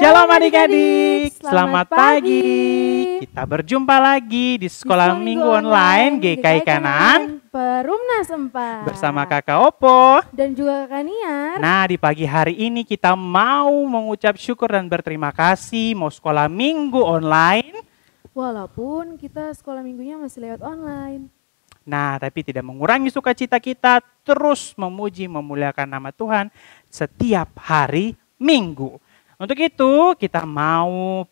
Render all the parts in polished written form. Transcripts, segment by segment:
Shalom adik-adik, selamat pagi. Kita berjumpa lagi di Sekolah Minggu Online GKI Kanan Perumnas 4 bersama Kakak Opo dan juga Kakak Niar. Nah, di pagi hari ini kita mau mengucap syukur dan berterima kasih mau sekolah Minggu Online. Walaupun kita sekolah minggunya masih lewat online. Nah, tapi tidak mengurangi sukacita kita terus memuji memuliakan nama Tuhan setiap hari Minggu. Untuk itu kita mau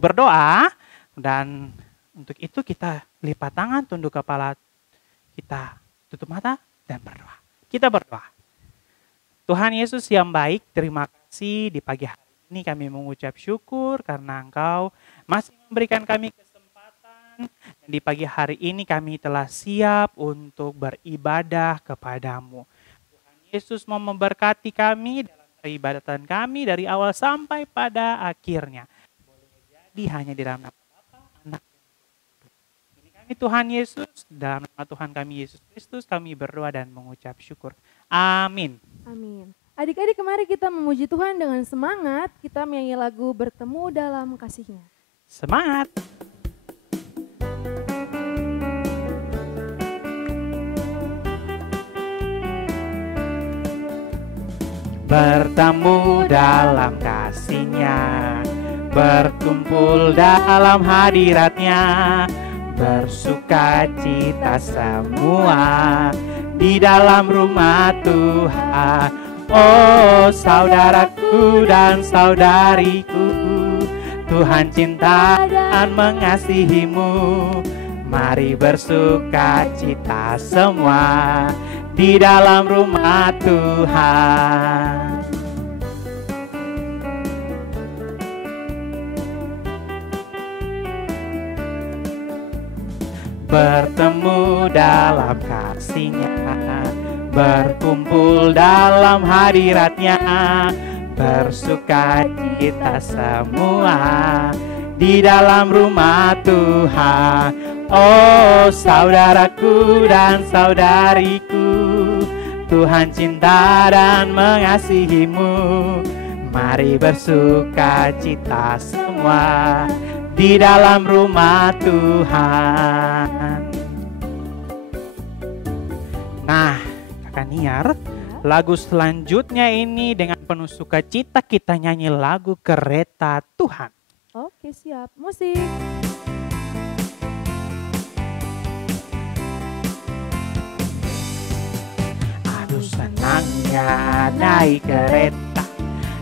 berdoa dan untuk itu kita lipat tangan, tunduk kepala, kita tutup mata dan berdoa. Kita berdoa. Tuhan Yesus yang baik, terima kasih di pagi hari ini kami mengucap syukur karena Engkau masih memberikan kami kesempatan dan di pagi hari ini kami telah siap untuk beribadah kepadamu. Tuhan Yesus mau memberkati kami dalam peribadatan kami dari awal sampai pada akhirnya. Boleh jadi hanya di dalam nama Bapa, Anak, dan Roh Kudus. Ini kami Tuhan Yesus, dalam nama Tuhan kami Yesus Kristus kami berdoa dan mengucap syukur. Amin. Amin. Adik-adik, kemari kita memuji Tuhan dengan semangat. Kita menyanyi lagu Bertemu Dalam Kasih-Nya. Semangat. Bertemu dalam kasih-Nya, berkumpul dalam hadirat-Nya, bersuka cita semua di dalam rumah Tuhan. Oh saudaraku dan saudariku, Tuhan cinta dan mengasihimu. Mari bersuka cita semua di dalam rumah Tuhan. Bertemu dalam kasih-Nya, berkumpul dalam hadirat-Nya, bersuka cita semua di dalam rumah Tuhan. Oh saudaraku dan saudariku, Tuhan cinta dan mengasihimu. Mari bersuka cita semua di dalam rumah Tuhan. Nah, Kakak Niar, lagu selanjutnya ini dengan penuh sukacita kita nyanyi lagu Kereta Tuhan. Oke, siap. Musik. Senangnya naik kereta,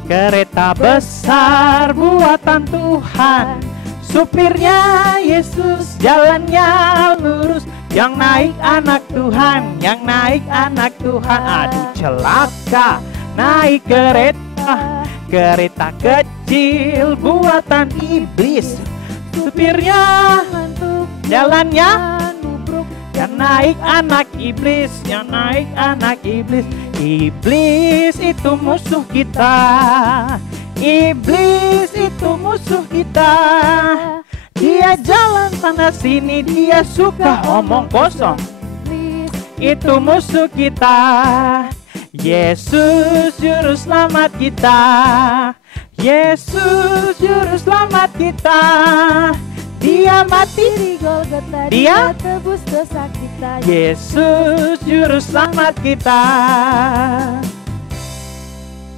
kereta besar buatan Tuhan. Supirnya Yesus, jalannya lurus. Yang naik anak Tuhan, yang naik anak Tuhan. Aduh celaka, naik kereta, kereta kecil buatan iblis. Supirnya jalannya, yang naik anak iblis, yang naik anak iblis. Iblis itu musuh kita, iblis itu musuh kita. Dia jalan sana sini, dia suka omong kosong. Itu musuh kita. Yesus juru selamat kita, Yesus juru selamat kita. Dia mati di Golgota, dia tebus dosa kita. Yesus juru selamat kita.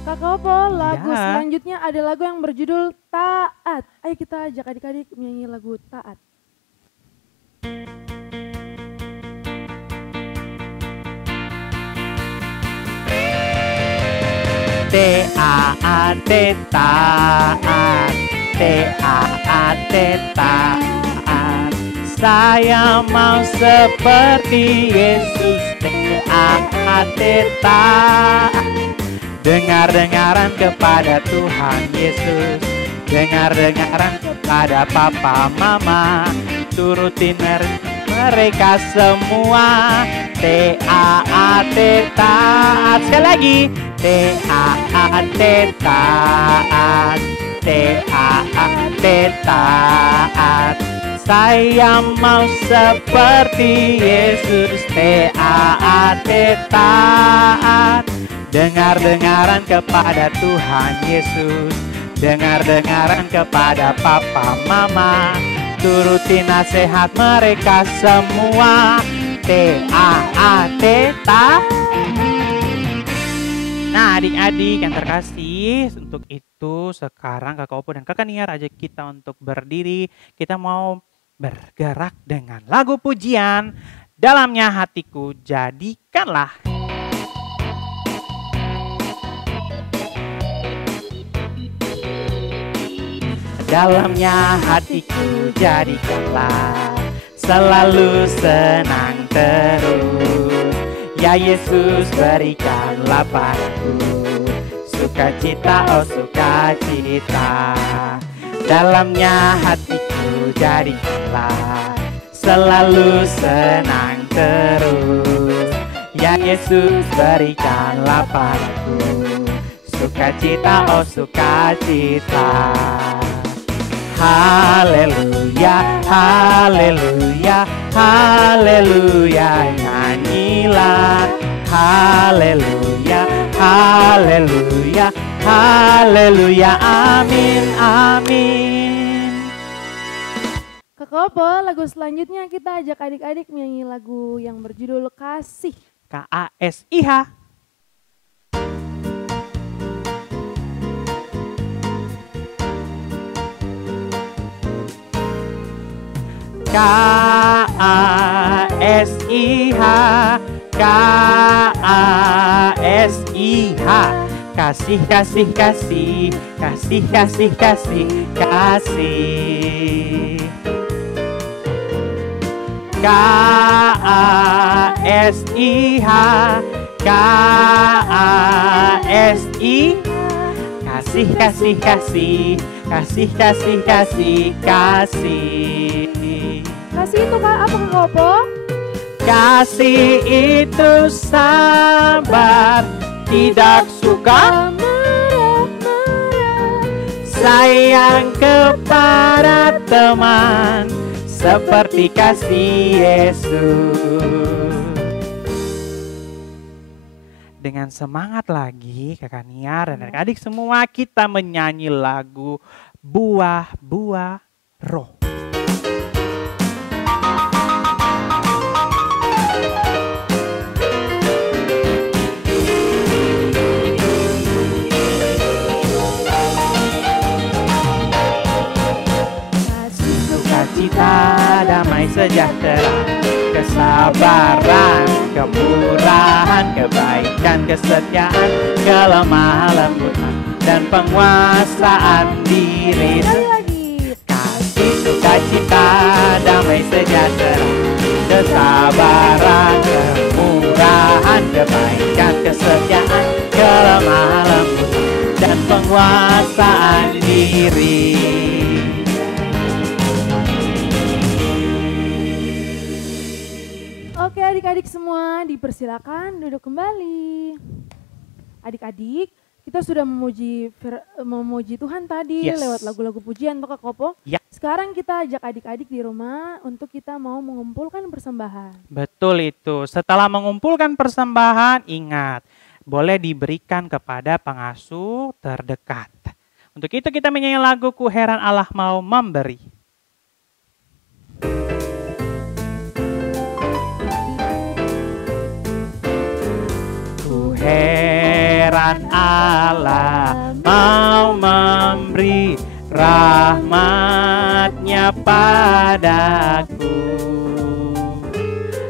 Kakak Opo, lagu selanjutnya ada lagu yang berjudul Taat. Ayo kita ajak adik-adik menyanyi lagu Taat. T-A-A-T taat, T-A-A-T taat. Saya mau seperti Yesus, T-A-A-T taat. Dengar-dengaran kepada Tuhan Yesus, dengar-dengaran kepada Papa Mama, turutin mereka semua. T-A-A-T taat. Sekali lagi, T-A-A-T taat, T-A-A-T taat. Saya mau seperti Yesus, T-A-A-T taat. Dengar-dengaran kepada Tuhan Yesus, dengar-dengaran kepada papa mama, turuti nasihat mereka semua. T-A-A-T, ta. Nah adik-adik yang terkasih, untuk itu sekarang Kakak Opo dan Kakak Niar ajak kita untuk berdiri. Kita mau bergerak dengan lagu pujian, dalamnya hatiku jadikanlah. Dalamnya hatiku jadikanlah selalu senang terus. Ya Yesus berikanlah padaku sukacita, oh sukacita. Dalamnya hatiku jadikanlah selalu senang terus. Ya Yesus berikanlah padaku sukacita, oh sukacita. Haleluya, haleluya, haleluya, nyanyilah. Haleluya, haleluya, haleluya, amin, amin. Kakak Opo, lagu selanjutnya kita ajak adik-adik menyanyi lagu yang berjudul Kasih. K-A-S-I-H. K-A-S-I-H, K-A-S-I-H. Kasih, kasih, kasih, kasih, kasih, kasih, kasih. K-A-S-I-H, K-A-S-I. Kasih, kasih, kasih, kasih, kasih, kasih, kasih. Kasih itu apa Kakak Opo? Kasih itu sabar, tidak suka marah-marah, sayang kepada teman, seperti kasih Yesus. Dengan semangat lagi Kakak Niar dan adik-adik semua, kita menyanyi lagu Buah-Buah Roh. Sukacita, damai sejahtera, kesabaran, kemurahan, kebaikan, kesetiaan, kelemah lembutan, dan penguasaan diri. Sekali lagi. Kasih, sukacita, damai sejahtera, kesabaran, kemurahan, kebaikan, kesetiaan, kelemah lembutan, dan penguasaan diri. Oke adik-adik semua, dipersilakan duduk kembali. Adik-adik, kita sudah memuji Tuhan tadi lewat lagu-lagu pujian untuk Kakak Opo. Sekarang kita ajak adik-adik di rumah untuk kita mau mengumpulkan persembahan. Betul itu. Setelah mengumpulkan persembahan, ingat, boleh diberikan kepada pengasuh terdekat. Untuk itu kita menyanyi lagu Ku Heran Allah Mau Memberi. Heran Allah mau memberi rahmat-Nya padaku,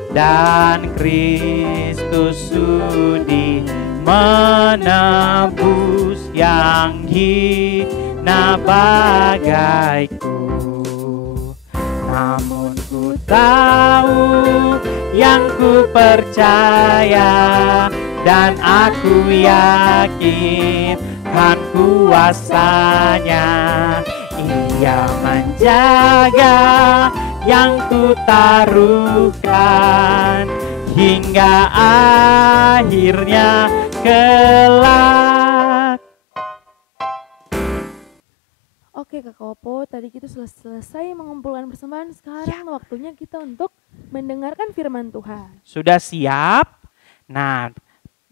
dan Kristus sudi menebus yang hina bagaiku. Namun ku tahu, yang ku percaya, dan aku yakin kan kuasanya. Ia menjaga yang ku taruhkan hingga akhirnya kelak. Oke Kakak Opo, tadi kita sudah selesai mengumpulkan persembahan. Sekarang waktunya kita untuk mendengarkan firman Tuhan. Sudah siap? Nah,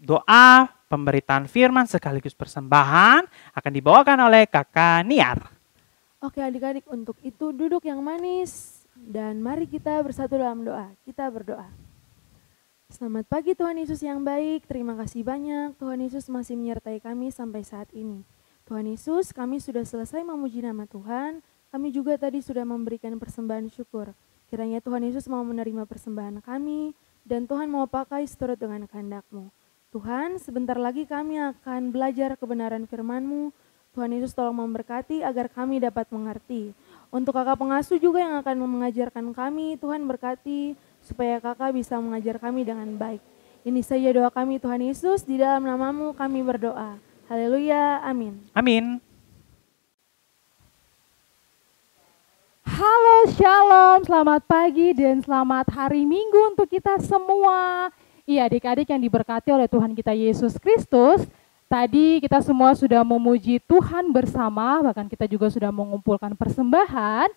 doa pemberitaan firman sekaligus persembahan akan dibawakan oleh Kakak Niar. Oke adik-adik, untuk itu duduk yang manis dan mari kita bersatu dalam doa. Kita berdoa. Selamat pagi Tuhan Yesus yang baik, terima kasih banyak Tuhan Yesus masih menyertai kami sampai saat ini. Tuhan Yesus, kami sudah selesai memuji nama Tuhan, kami juga tadi sudah memberikan persembahan syukur. Kiranya Tuhan Yesus mau menerima persembahan kami, dan Tuhan mau pakai seturut dengan kehendak-Mu. Tuhan, sebentar lagi kami akan belajar kebenaran firman-Mu. Tuhan Yesus tolong memberkati agar kami dapat mengerti. Untuk kakak pengasuh juga yang akan mengajarkan kami, Tuhan berkati supaya kakak bisa mengajar kami dengan baik. Ini saja doa kami Tuhan Yesus, di dalam nama-Mu kami berdoa. Haleluya, amin. Amin. Halo Shalom, selamat pagi dan selamat hari Minggu untuk kita semua. Iya adik-adik yang diberkati oleh Tuhan kita Yesus Kristus. Tadi kita semua sudah memuji Tuhan bersama, bahkan kita juga sudah mengumpulkan persembahan.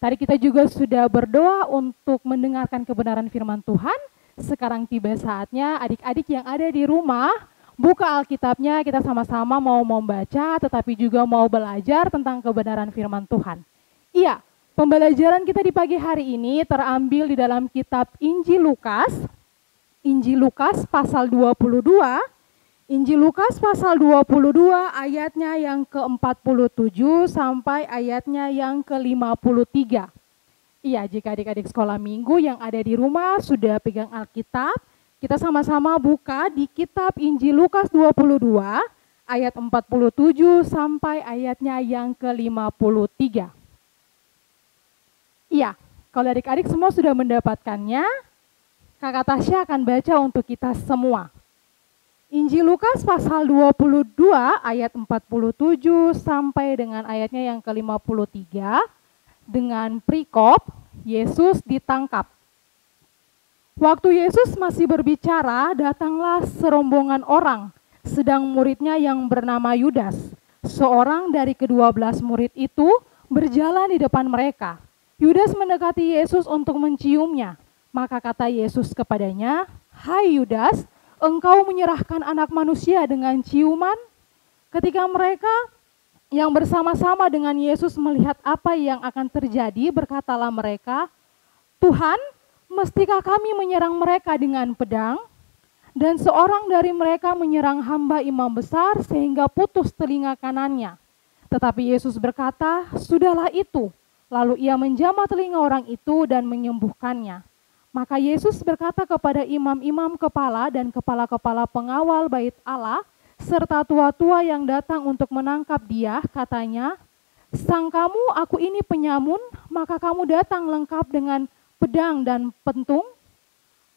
Tadi kita juga sudah berdoa untuk mendengarkan kebenaran firman Tuhan. Sekarang tiba saatnya adik-adik yang ada di rumah, buka Alkitabnya, kita sama-sama mau membaca tetapi juga mau belajar tentang kebenaran firman Tuhan. Iya. Pembelajaran kita di pagi hari ini terambil di dalam kitab Injil Lukas pasal 22, Injil Lukas pasal 22 ayatnya yang ke-47 sampai ayatnya yang ke-53. Iya, jika adik-adik sekolah minggu yang ada di rumah sudah pegang Alkitab, kita sama-sama buka di kitab Injil Lukas 22 ayat 47 sampai ayatnya yang ke-53. Iya, kalau adik-adik semua sudah mendapatkannya, Kakak Tasya akan baca untuk kita semua. Injil Lukas pasal 22 ayat 47 sampai dengan ayatnya yang ke-53 dengan perikop Yesus ditangkap. Waktu Yesus masih berbicara, datanglah serombongan orang, sedang muridnya yang bernama Yudas. Seorang dari ke-12 murid itu berjalan di depan mereka. Yudas mendekati Yesus untuk menciumnya. Maka kata Yesus kepadanya, "Hai Yudas, engkau menyerahkan anak manusia dengan ciuman?" Ketika mereka yang bersama-sama dengan Yesus melihat apa yang akan terjadi, berkatalah mereka, "Tuhan, mestikah kami menyerang mereka dengan pedang?" Dan seorang dari mereka menyerang hamba imam besar sehingga putus telinga kanannya. Tetapi Yesus berkata, "Sudahlah itu." Lalu ia menjamah telinga orang itu dan menyembuhkannya. Maka Yesus berkata kepada imam-imam kepala dan kepala-kepala pengawal bait Allah, serta tua-tua yang datang untuk menangkap dia, katanya, "Sangkamu aku ini penyamun, maka kamu datang lengkap dengan pedang dan pentung?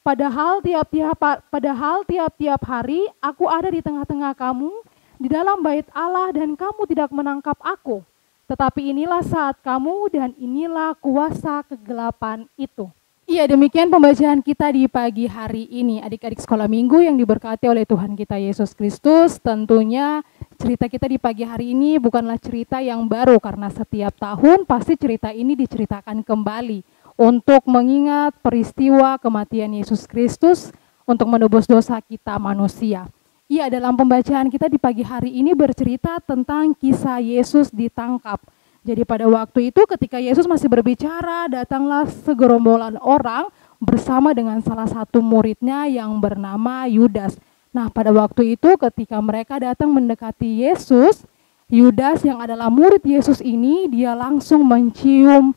Padahal tiap-tiap hari aku ada di tengah-tengah kamu, di dalam bait Allah dan kamu tidak menangkap aku. Tetapi inilah saat kamu dan inilah kuasa kegelapan itu." Iya, demikian pembacaan kita di pagi hari ini. Adik-adik sekolah minggu yang diberkati oleh Tuhan kita Yesus Kristus, tentunya cerita kita di pagi hari ini bukanlah cerita yang baru, karena setiap tahun pasti cerita ini diceritakan kembali untuk mengingat peristiwa kematian Yesus Kristus untuk menebus dosa kita manusia. Iya, dalam pembacaan kita di pagi hari ini bercerita tentang kisah Yesus ditangkap. Jadi pada waktu itu ketika Yesus masih berbicara, datanglah segerombolan orang bersama dengan salah satu muridnya yang bernama Yudas. Nah, pada waktu itu ketika mereka datang mendekati Yesus, Yudas yang adalah murid Yesus ini, dia langsung mencium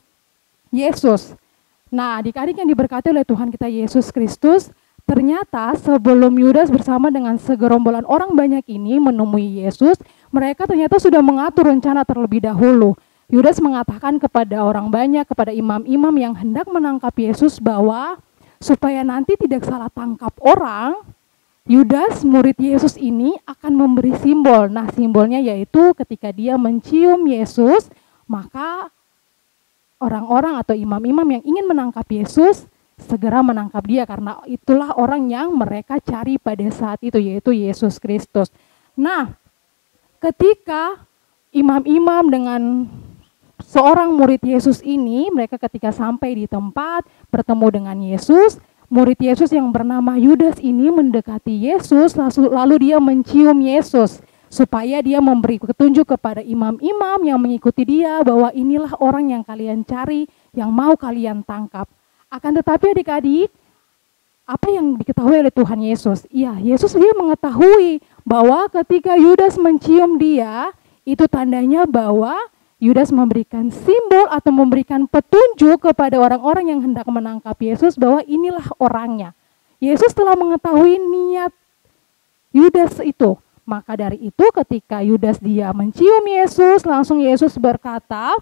Yesus. Nah, adik-adik yang diberkati oleh Tuhan kita Yesus Kristus, ternyata sebelum Yudas bersama dengan segerombolan orang banyak ini menemui Yesus, mereka ternyata sudah mengatur rencana terlebih dahulu. Yudas mengatakan kepada orang banyak, kepada imam-imam yang hendak menangkap Yesus bahwa supaya nanti tidak salah tangkap orang, Yudas murid Yesus ini akan memberi simbol. Nah, simbolnya yaitu ketika dia mencium Yesus, maka orang-orang atau imam-imam yang ingin menangkap Yesus segera menangkap dia, karena itulah orang yang mereka cari pada saat itu, yaitu Yesus Kristus. Nah, ketika imam-imam dengan seorang murid Yesus ini, mereka ketika sampai di tempat bertemu dengan Yesus, murid Yesus yang bernama Yudas ini mendekati Yesus, lalu dia mencium Yesus supaya dia memberi petunjuk kepada imam-imam yang mengikuti dia bahwa inilah orang yang kalian cari, yang mau kalian tangkap. Akan tetapi adik-adik, apa yang diketahui oleh Tuhan Yesus? Iya, Yesus dia mengetahui bahwa ketika Yudas mencium dia, itu tandanya bahwa Yudas memberikan simbol atau memberikan petunjuk kepada orang-orang yang hendak menangkap Yesus bahwa inilah orangnya. Yesus telah mengetahui niat Yudas itu. Maka dari itu ketika Yudas dia mencium Yesus, langsung Yesus berkata,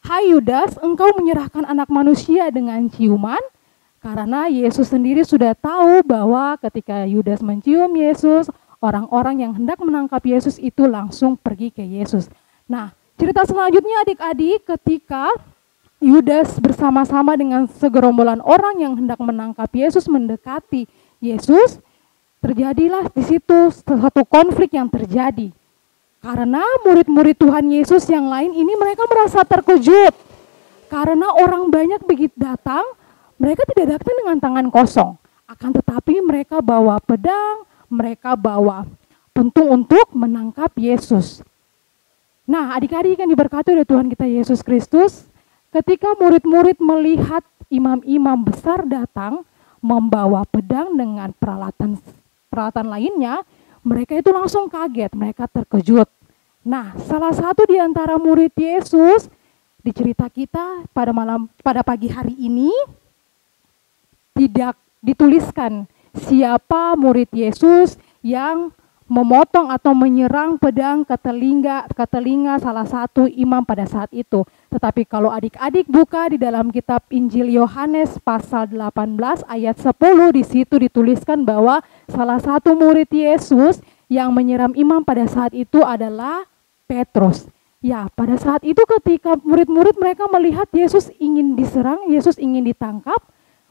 "Hai Yudas, engkau menyerahkan anak manusia dengan ciuman?" Karena Yesus sendiri sudah tahu bahwa ketika Yudas mencium Yesus, orang-orang yang hendak menangkap Yesus itu langsung pergi ke Yesus. Nah, cerita selanjutnya adik-adik, ketika Yudas bersama-sama dengan segerombolan orang yang hendak menangkap Yesus mendekati Yesus, terjadilah di situ satu konflik yang terjadi. Karena murid-murid Tuhan Yesus yang lain ini mereka merasa terkejut. Karena orang banyak begitu datang, mereka tidak datang dengan tangan kosong. Akan tetapi mereka bawa pedang, mereka bawa puntung untuk menangkap Yesus. Nah, adik-adik yang diberkati oleh Tuhan kita Yesus Kristus, ketika murid-murid melihat imam-imam besar datang membawa pedang dengan peralatan lainnya, mereka itu langsung kaget, mereka terkejut. Nah, salah satu di antara murid Yesus di cerita kita pada pagi hari ini tidak dituliskan siapa murid Yesus yang memotong atau menyerang pedang ke telinga salah satu imam pada saat itu. Tetapi kalau adik-adik buka di dalam kitab Injil Yohanes pasal 18 ayat 10, di situ dituliskan bahwa salah satu murid Yesus yang menyiram imam pada saat itu adalah Petrus. Ya, pada saat itu ketika murid-murid mereka melihat Yesus ingin diserang, Yesus ingin ditangkap,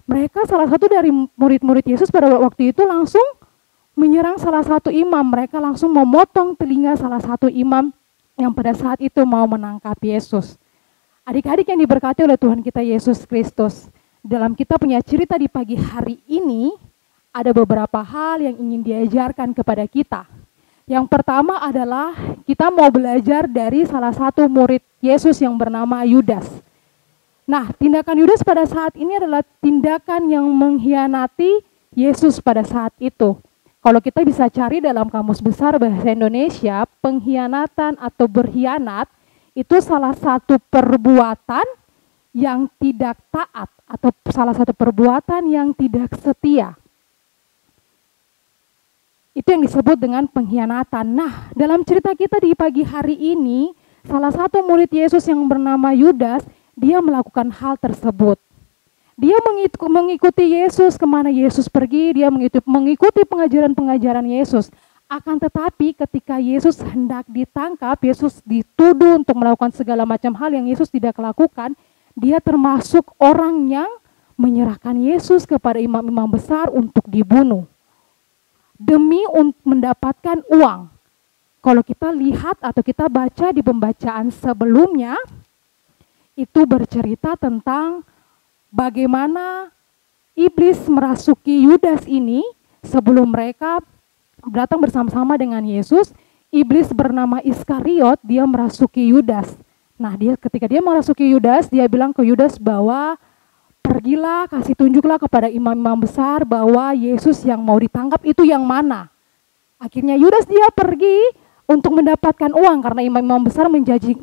mereka salah satu dari murid-murid Yesus pada waktu itu langsung menyerang salah satu imam. Mereka langsung memotong telinga salah satu imam yang pada saat itu mau menangkap Yesus. Adik-adik yang diberkati oleh Tuhan kita Yesus Kristus, dalam kita punya cerita di pagi hari ini, ada beberapa hal yang ingin diajarkan kepada kita. Yang pertama adalah kita mau belajar dari salah satu murid Yesus yang bernama Yudas. Nah, tindakan Yudas pada saat ini adalah tindakan yang mengkhianati Yesus pada saat itu. Kalau kita bisa cari dalam Kamus Besar Bahasa Indonesia, pengkhianatan atau berkhianat itu salah satu perbuatan yang tidak taat atau salah satu perbuatan yang tidak setia. Itu yang disebut dengan pengkhianatan. Nah, dalam cerita kita di pagi hari ini, salah satu murid Yesus yang bernama Yudas, dia melakukan hal tersebut. Dia mengikuti Yesus kemana Yesus pergi, dia mengikuti pengajaran-pengajaran Yesus. Akan tetapi ketika Yesus hendak ditangkap, Yesus dituduh untuk melakukan segala macam hal yang Yesus tidak lakukan, dia termasuk orang yang menyerahkan Yesus kepada imam-imam besar untuk dibunuh. Demi mendapatkan uang. Kalau kita lihat atau kita baca di pembacaan sebelumnya, itu bercerita tentang bagaimana iblis merasuki Yudas ini sebelum mereka datang bersama-sama dengan Yesus. Iblis bernama Iskariot, dia merasuki Yudas. Nah, ketika dia merasuki Yudas, dia bilang ke Yudas bahwa pergilah, kasih tunjuklah kepada imam-imam besar bahwa Yesus yang mau ditangkap itu yang mana. Akhirnya Yudas dia pergi untuk mendapatkan uang karena imam-imam besar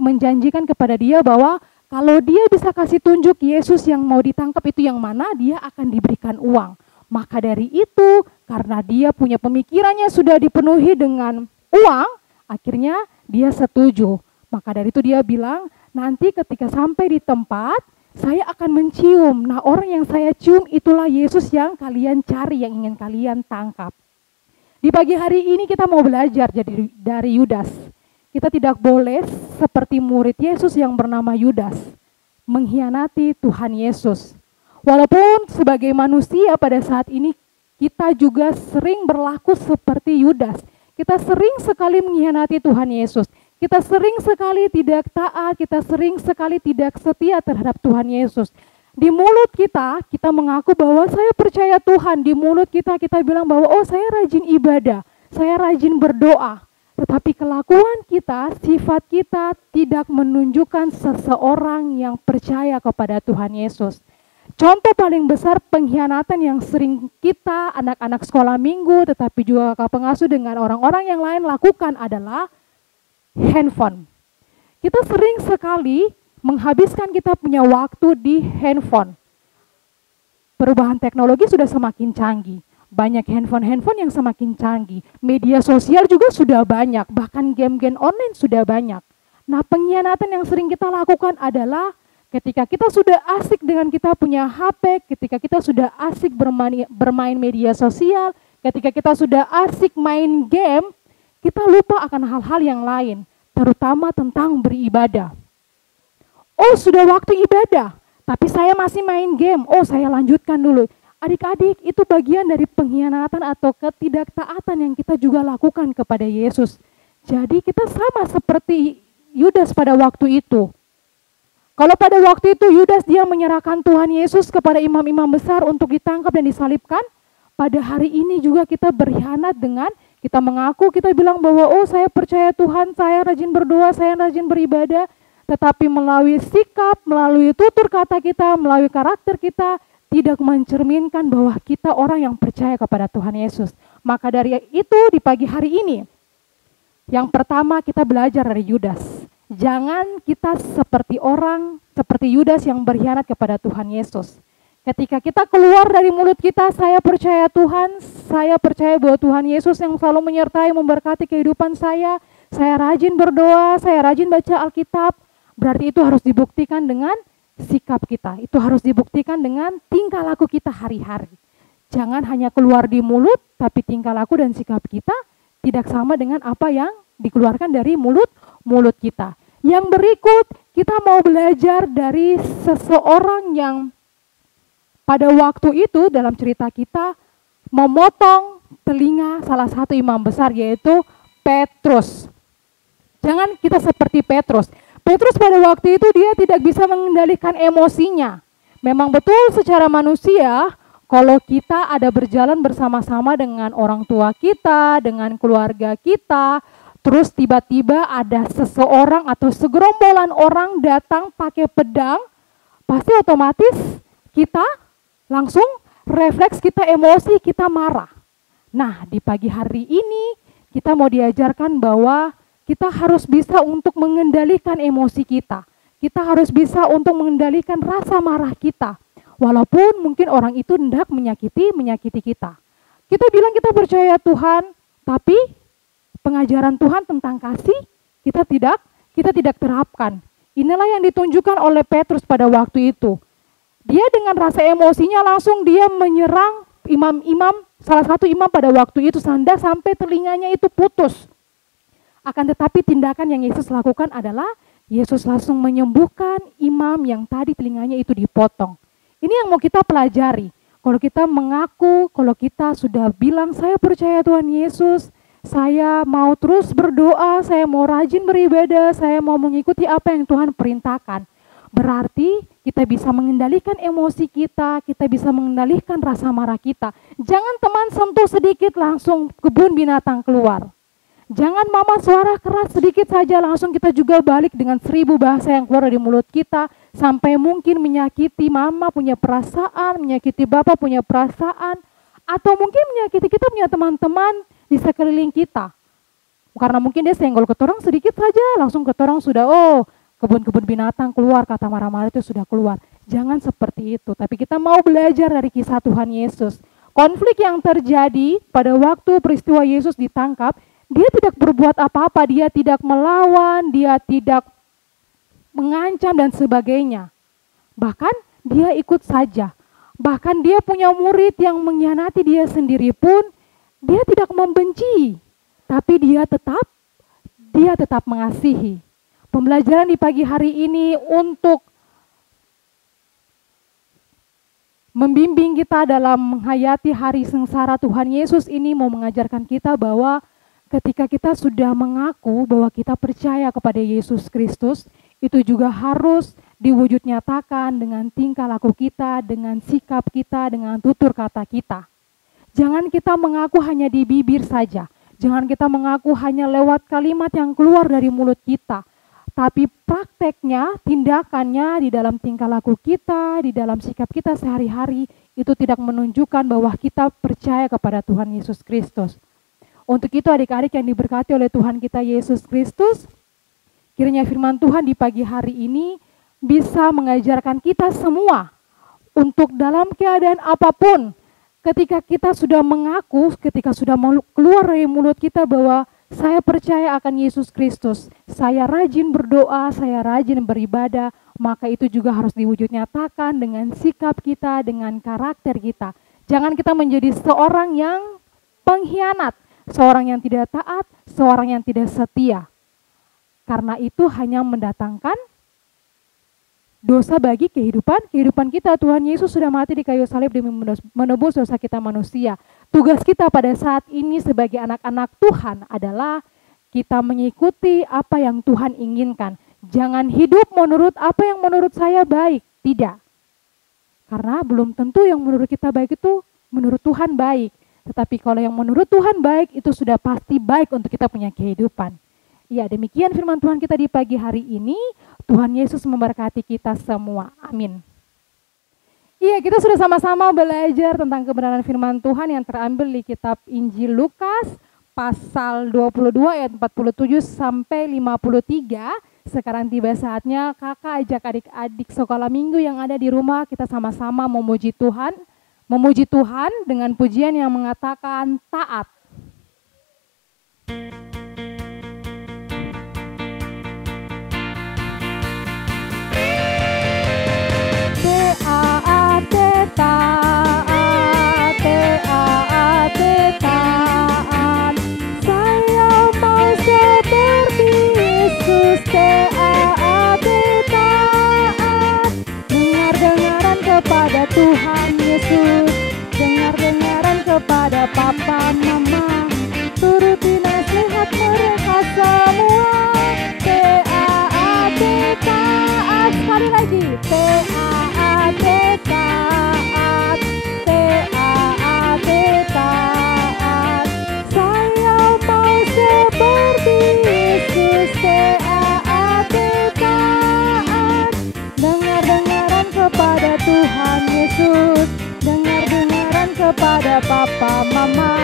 menjanjikan kepada dia bahwa kalau dia bisa kasih tunjuk Yesus yang mau ditangkap itu yang mana, dia akan diberikan uang. Maka dari itu, karena dia punya pemikirannya sudah dipenuhi dengan uang, akhirnya dia setuju. Maka dari itu dia bilang, nanti ketika sampai di tempat, saya akan mencium. Nah, orang yang saya cium itulah Yesus yang kalian cari, yang ingin kalian tangkap. Di pagi hari ini kita mau belajar dari Yudas. Kita tidak boleh seperti murid Yesus yang bernama Yudas, mengkhianati Tuhan Yesus. Walaupun sebagai manusia pada saat ini kita juga sering berlaku seperti Yudas. Kita sering sekali mengkhianati Tuhan Yesus. Kita sering sekali tidak taat, kita sering sekali tidak setia terhadap Tuhan Yesus. Di mulut kita mengaku bahwa saya percaya Tuhan. Di mulut kita bilang bahwa oh saya rajin ibadah, saya rajin berdoa. Tetapi kelakuan kita, sifat kita tidak menunjukkan seseorang yang percaya kepada Tuhan Yesus. Contoh paling besar pengkhianatan yang sering kita, anak-anak sekolah minggu, tetapi juga kakak pengasuh dengan orang-orang yang lain lakukan adalah handphone. Kita sering sekali menghabiskan kita punya waktu di handphone. Perubahan teknologi sudah semakin canggih. Banyak handphone yang semakin canggih. Media sosial juga sudah banyak. Bahkan game-game online sudah banyak. Nah, pengkhianatan yang sering kita lakukan adalah ketika kita sudah asik dengan kita punya HP, ketika kita sudah asik bermain media sosial, ketika kita sudah asik main game, kita lupa akan hal-hal yang lain, terutama tentang beribadah. Oh, sudah waktu ibadah, tapi saya masih main game. Oh, saya lanjutkan dulu. Adik-adik, itu bagian dari pengkhianatan atau ketidaktaatan yang kita juga lakukan kepada Yesus. Jadi kita sama seperti Yudas pada waktu itu. Kalau pada waktu itu Yudas dia menyerahkan Tuhan Yesus kepada imam-imam besar untuk ditangkap dan disalibkan, pada hari ini juga kita berkhianat dengan kita mengaku, kita bilang bahwa oh saya percaya Tuhan, saya rajin berdoa, saya rajin beribadah, tetapi melalui sikap, melalui tutur kata kita, melalui karakter kita, tidak mencerminkan bahwa kita orang yang percaya kepada Tuhan Yesus. Maka dari itu di pagi hari ini, yang pertama kita belajar dari Yudas. Jangan kita seperti Yudas yang berkhianat kepada Tuhan Yesus. Ketika kita keluar dari mulut kita, saya percaya Tuhan, saya percaya bahwa Tuhan Yesus yang selalu menyertai, memberkati kehidupan saya rajin berdoa, saya rajin baca Alkitab, berarti itu harus dibuktikan dengan sikap kita. Itu harus dibuktikan dengan tingkah laku kita hari-hari. Jangan hanya keluar di mulut, tapi tingkah laku dan sikap kita tidak sama dengan apa yang dikeluarkan dari mulut kita. Yang berikut, kita mau belajar dari seseorang yang pada waktu itu dalam cerita kita memotong telinga salah satu imam besar, yaitu Petrus. Jangan kita seperti Petrus. Petrus pada waktu itu dia tidak bisa mengendalikan emosinya. Memang betul secara manusia, kalau kita ada berjalan bersama-sama dengan orang tua kita, dengan keluarga kita, terus tiba-tiba ada seseorang atau segerombolan orang datang pakai pedang, pasti otomatis kita langsung refleks, kita emosi, kita marah. Nah, di pagi hari ini kita mau diajarkan bahwa kita harus bisa untuk mengendalikan emosi kita. Kita harus bisa untuk mengendalikan rasa marah kita. Walaupun mungkin orang itu hendak menyakiti kita. Kita bilang kita percaya Tuhan, tapi pengajaran Tuhan tentang kasih kita tidak terapkan. Inilah yang ditunjukkan oleh Petrus pada waktu itu. Dia dengan rasa emosinya langsung dia menyerang salah satu imam pada waktu itu, sampai telinganya itu putus. Akan tetapi tindakan yang Yesus lakukan adalah Yesus langsung menyembuhkan imam yang tadi telinganya itu dipotong. Ini yang mau kita pelajari. Kalau kita mengaku, kalau kita sudah bilang saya percaya Tuhan Yesus, saya mau terus berdoa, saya mau rajin beribadah, saya mau mengikuti apa yang Tuhan perintahkan. Berarti kita bisa mengendalikan emosi kita bisa mengendalikan rasa marah kita. Jangan teman sentuh sedikit langsung kebun binatang keluar. Jangan mama suara keras sedikit saja langsung kita juga balik dengan 1000 bahasa yang keluar dari mulut kita, sampai mungkin menyakiti mama punya perasaan, menyakiti bapak punya perasaan, atau mungkin menyakiti kita punya teman-teman di sekeliling kita. Karena mungkin dia senggol ketorong sedikit saja, langsung ketorong sudah, kebun-kebun binatang keluar, kata marah-marah itu sudah keluar. Jangan seperti itu, tapi kita mau belajar dari kisah Tuhan Yesus. Konflik yang terjadi pada waktu peristiwa Yesus ditangkap, dia tidak berbuat apa-apa, dia tidak melawan, dia tidak mengancam dan sebagainya. Bahkan dia ikut saja. Bahkan dia punya murid yang mengkhianati dia sendiri pun, dia tidak membenci, tapi dia tetap mengasihi. Pembelajaran di pagi hari ini untuk membimbing kita dalam menghayati hari sengsara Tuhan Yesus ini mau mengajarkan kita bahwa ketika kita sudah mengaku bahwa kita percaya kepada Yesus Kristus, itu juga harus diwujud nyatakan dengan tingkah laku kita, dengan sikap kita, dengan tutur kata kita. Jangan kita mengaku hanya di bibir saja. Jangan kita mengaku hanya lewat kalimat yang keluar dari mulut kita. Tapi prakteknya, tindakannya di dalam tingkah laku kita, di dalam sikap kita sehari-hari, itu tidak menunjukkan bahwa kita percaya kepada Tuhan Yesus Kristus. Untuk itu adik-adik yang diberkati oleh Tuhan kita Yesus Kristus, kiranya firman Tuhan di pagi hari ini bisa mengajarkan kita semua untuk dalam keadaan apapun, ketika kita sudah mengaku, ketika sudah keluar dari mulut kita bahwa saya percaya akan Yesus Kristus, saya rajin berdoa, saya rajin beribadah, maka itu juga harus diwujud nyatakan dengan sikap kita, dengan karakter kita. Jangan kita menjadi seorang yang pengkhianat, seorang yang tidak taat, seorang yang tidak setia. Karena itu hanya mendatangkan dosa bagi kehidupan kita. Tuhan Yesus sudah mati di kayu salib demi menebus dosa kita manusia. Tugas kita pada saat ini sebagai anak-anak Tuhan adalah kita mengikuti apa yang Tuhan inginkan. Jangan hidup menurut apa yang menurut saya baik. Tidak. Karena belum tentu yang menurut kita baik itu menurut Tuhan baik. Tetapi kalau yang menurut Tuhan baik itu sudah pasti baik untuk kita punya kehidupan. Ya, demikian firman Tuhan kita di pagi hari ini. Tuhan Yesus memberkati kita semua. Amin. Iya, kita sudah sama-sama belajar tentang kebenaran firman Tuhan yang terambil di kitab Injil Lukas pasal 22 ayat 47 sampai 53. Sekarang tiba saatnya kakak ajak adik-adik sekolah minggu yang ada di rumah, kita sama-sama memuji Tuhan dengan pujian yang mengatakan taat. Tuhan Yesus, dengar-dengaran kepada papa mama, turuti nasihat mereka semua. T-A-A-T taat, sekali lagi. T-A-A-T taat, T-A-A-T taat. Saya mau seperti Yesus. T-A-A-T taat, dengar-dengaran kepada Tuhan Yesus, dengar-dengaran kepada papa mama,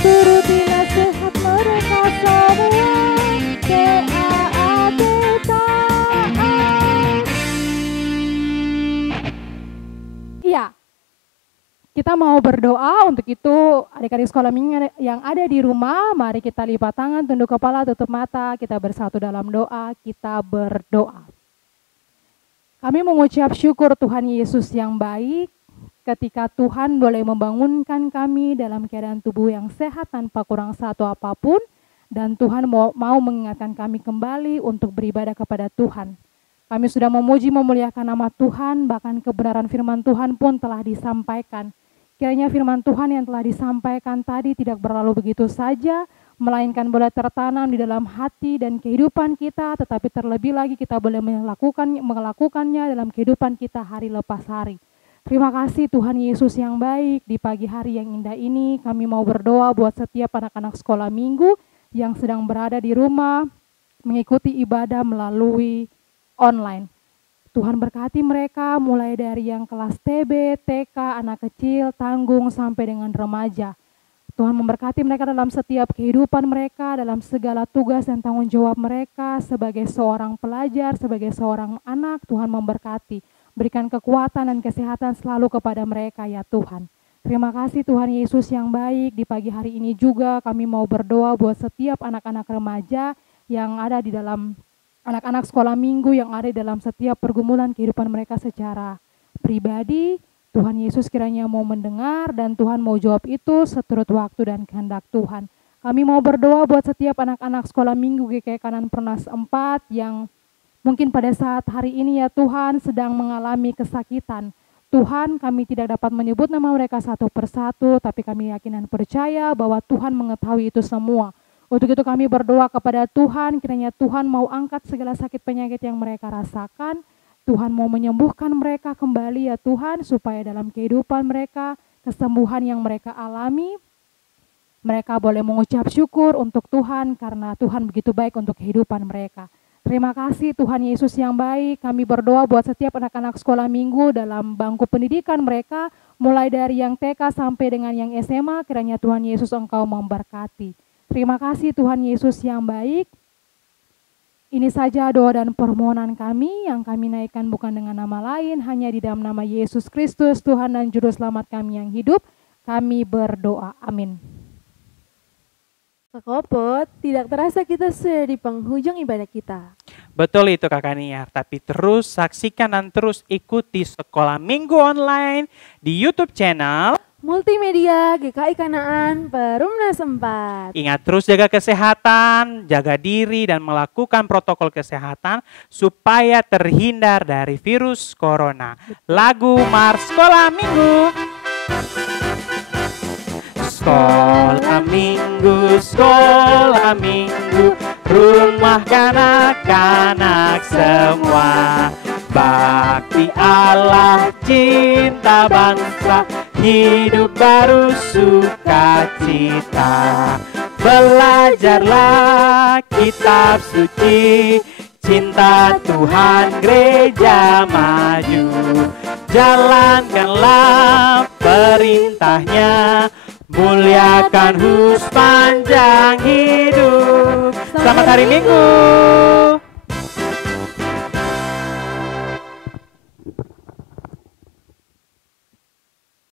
turuti nasihat mereka semua. T-A-A-T taat. Iya, kita mau berdoa. Untuk itu adik-adik sekolah minggu yang ada di rumah, mari kita lipat tangan, tunduk kepala, tutup mata, kita bersatu dalam doa, kita berdoa. Kami mengucap syukur Tuhan Yesus yang baik, ketika Tuhan boleh membangunkan kami dalam keadaan tubuh yang sehat tanpa kurang satu apapun, dan Tuhan mau mengingatkan kami kembali untuk beribadah kepada Tuhan. Kami sudah memuji memuliakan nama Tuhan, bahkan kebenaran firman Tuhan pun telah disampaikan. Kiranya firman Tuhan yang telah disampaikan tadi tidak berlalu begitu saja, melainkan boleh tertanam di dalam hati dan kehidupan kita, tetapi terlebih lagi kita boleh melakukannya dalam kehidupan kita hari lepas hari. Terima kasih Tuhan Yesus yang baik, di pagi hari yang indah ini kami mau berdoa buat setiap anak-anak sekolah minggu yang sedang berada di rumah, mengikuti ibadah melalui online. Tuhan berkati mereka mulai dari yang kelas TB, TK, anak kecil, tanggung sampai dengan remaja. Tuhan memberkati mereka dalam setiap kehidupan mereka, dalam segala tugas dan tanggung jawab mereka sebagai seorang pelajar, sebagai seorang anak. Tuhan memberkati, berikan kekuatan dan kesehatan selalu kepada mereka ya Tuhan. Terima kasih Tuhan Yesus yang baik, di pagi hari ini juga kami mau berdoa buat setiap anak-anak remaja yang ada di dalam anak-anak sekolah minggu, yang ada di dalam setiap pergumulan kehidupan mereka secara pribadi. Tuhan Yesus kiranya mau mendengar dan Tuhan mau jawab itu seturut waktu dan kehendak Tuhan. Kami mau berdoa buat setiap anak-anak sekolah minggu GKI Kanan Pernas 4 yang mungkin pada saat hari ini ya Tuhan sedang mengalami kesakitan. Tuhan, kami tidak dapat menyebut nama mereka satu persatu, tapi kami yakin dan percaya bahwa Tuhan mengetahui itu semua. Untuk itu kami berdoa kepada Tuhan, kiranya Tuhan mau angkat segala sakit penyakit yang mereka rasakan. Tuhan mau menyembuhkan mereka kembali ya Tuhan, supaya dalam kehidupan mereka, kesembuhan yang mereka alami, mereka boleh mengucap syukur untuk Tuhan karena Tuhan begitu baik untuk kehidupan mereka. Terima kasih Tuhan Yesus yang baik. Kami berdoa buat setiap anak-anak sekolah minggu dalam bangku pendidikan mereka, mulai dari yang TK sampai dengan yang SMA, kiranya Tuhan Yesus Engkau memberkati. Terima kasih Tuhan Yesus yang baik. Ini saja doa dan permohonan kami yang kami naikkan bukan dengan nama lain, hanya di dalam nama Yesus Kristus, Tuhan dan Juru Selamat kami yang hidup. Kami berdoa. Amin. Kak Kopot, tidak terasa kita sudah di penghujung ibadah kita. Betul itu Kakak Niar, tapi terus saksikan dan terus ikuti sekolah minggu online di YouTube channel Multimedia GKI Kanaan Perumnas 4. Ingat terus jaga kesehatan, jaga diri dan melakukan protokol kesehatan supaya terhindar dari virus corona. Lagu Mars Sekolah Minggu. Sekolah minggu, rumah kanak-kanak semua. Bakti Allah, cinta bangsa, hidup baru sukacita. Belajarlah kitab suci, cinta Tuhan gereja maju. Jalankanlah perintahnya, muliakan sepanjang hidup. Selamat hari Minggu.